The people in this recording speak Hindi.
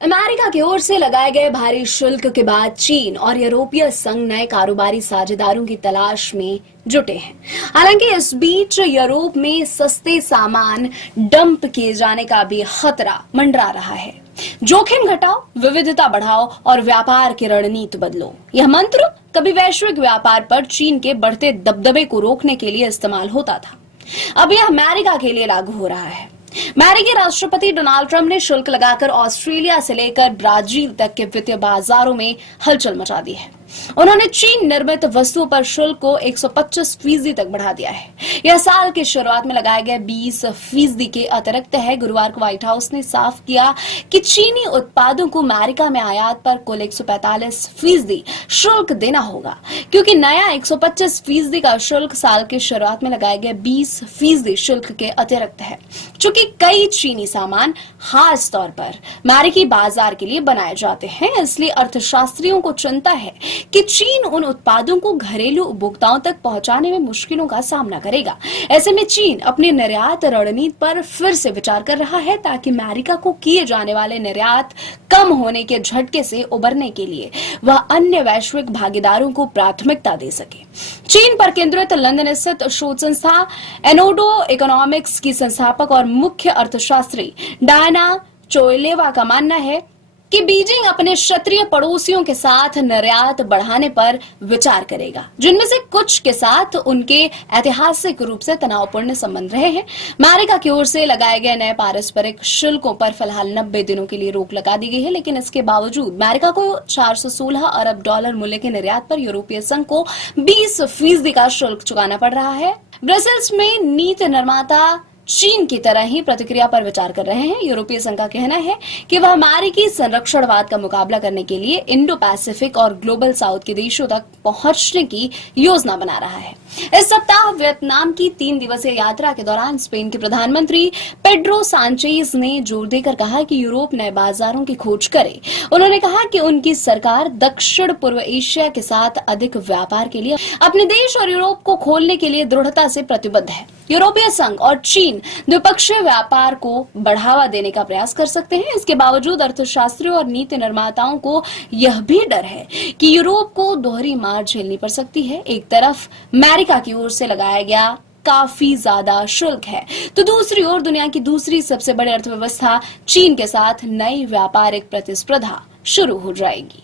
अमेरिका की ओर से लगाए गए भारी शुल्क के बाद चीन और यूरोपीय संघ नए कारोबारी साझेदारों की तलाश में जुटे हैं। हालांकि इस बीच यूरोप में सस्ते सामान डंप किए जाने का भी खतरा मंडरा रहा है। जोखिम घटाओ, विविधता बढ़ाओ और व्यापार की रणनीति बदलो, यह मंत्र कभी वैश्विक व्यापार पर चीन के बढ़ते दबदबे को रोकने के लिए इस्तेमाल होता था। अब यह अमेरिका के लिए लागू हो रहा है। अमेरिकी राष्ट्रपति डोनाल्ड ट्रंप ने शुल्क लगाकर ऑस्ट्रेलिया से लेकर ब्राजील तक के वित्तीय बाजारों में हलचल मचा दी है। उन्होंने चीन निर्मित वस्तुओं पर शुल्क को 125% तक बढ़ा दिया है। यह साल की शुरुआत में लगाए गए 20% के अतिरिक्त है। गुरुवार को व्हाइट हाउस ने साफ किया कि चीनी उत्पादों को अमेरिका में आयात पर कुल 145% शुल्क देना होगा, क्योंकि नया 125% का शुल्क साल की शुरुआत में लगाए गए 20% शुल्क के अतिरिक्त है। चूंकि कई चीनी सामान खास तौर पर अमेरिकी बाजार के लिए बनाए जाते हैं, इसलिए अर्थशास्त्रियों को चिंता है कि चीन उन उत्पादों को घरेलू उपभोक्ताओं तक पहुंचाने में मुश्किलों का सामना करेगा। ऐसे में चीन अपनी निर्यात रणनीति पर फिर से विचार कर रहा है, ताकि अमेरिका को किए जाने वाले निर्यात कम होने के झटके से उबरने के लिए वह अन्य वैश्विक भागीदारों को प्राथमिकता दे सके। चीन पर केंद्रित लंदन स्थित शोध संस्था एनोडो इकोनॉमिक्स की संस्थापक और मुख्य अर्थशास्त्री डायना चोइलेवा का मानना है कि बीजिंग अपने क्षेत्रीय पड़ोसियों के साथ निर्यात बढ़ाने पर विचार करेगा, जिनमें से कुछ के साथ उनके ऐतिहासिक रूप से तनावपूर्ण संबंध रहे हैं। अमेरिका की ओर से लगाए गए नए पारस्परिक शुल्कों पर फिलहाल 90 दिनों के लिए रोक लगा दी गई है, लेकिन इसके बावजूद अमेरिका को $416 अरब मूल्य के निर्यात पर यूरोपीय संघ को 20% का शुल्क चुकाना पड़ रहा है। ब्रसेल्स में नीति निर्माता चीन की तरह ही प्रतिक्रिया पर विचार कर रहे हैं। यूरोपीय संघ का कहना है कि वह अमेरिकी संरक्षणवाद का मुकाबला करने के लिए इंडो पैसिफिक और ग्लोबल साउथ के देशों तक पहुंचने की योजना बना रहा है। इस सप्ताह वियतनाम की 3 दिवसीय यात्रा के दौरान स्पेन के प्रधानमंत्री पेड्रो सांचेज ने जोर देकर कहा कि यूरोप नए बाजारों की खोज करे। उन्होंने कहा कि उनकी सरकार दक्षिण पूर्व एशिया के साथ अधिक व्यापार के लिए अपने देश और यूरोप को खोलने के लिए दृढ़ता से प्रतिबद्ध है। यूरोपीय संघ और चीन द्विपक्षीय व्यापार को बढ़ावा देने का प्रयास कर सकते हैं। इसके बावजूद अर्थशास्त्रियों और नीति निर्माताओं को यह भी डर है कि यूरोप को दोहरी मार झेलनी पड़ सकती है। एक तरफ अमेरिका की ओर से लगाया गया काफी ज्यादा शुल्क है, तो दूसरी ओर दुनिया की दूसरी सबसे बड़ी अर्थव्यवस्था चीन के साथ नई व्यापारिक प्रतिस्पर्धा शुरू हो जाएगी।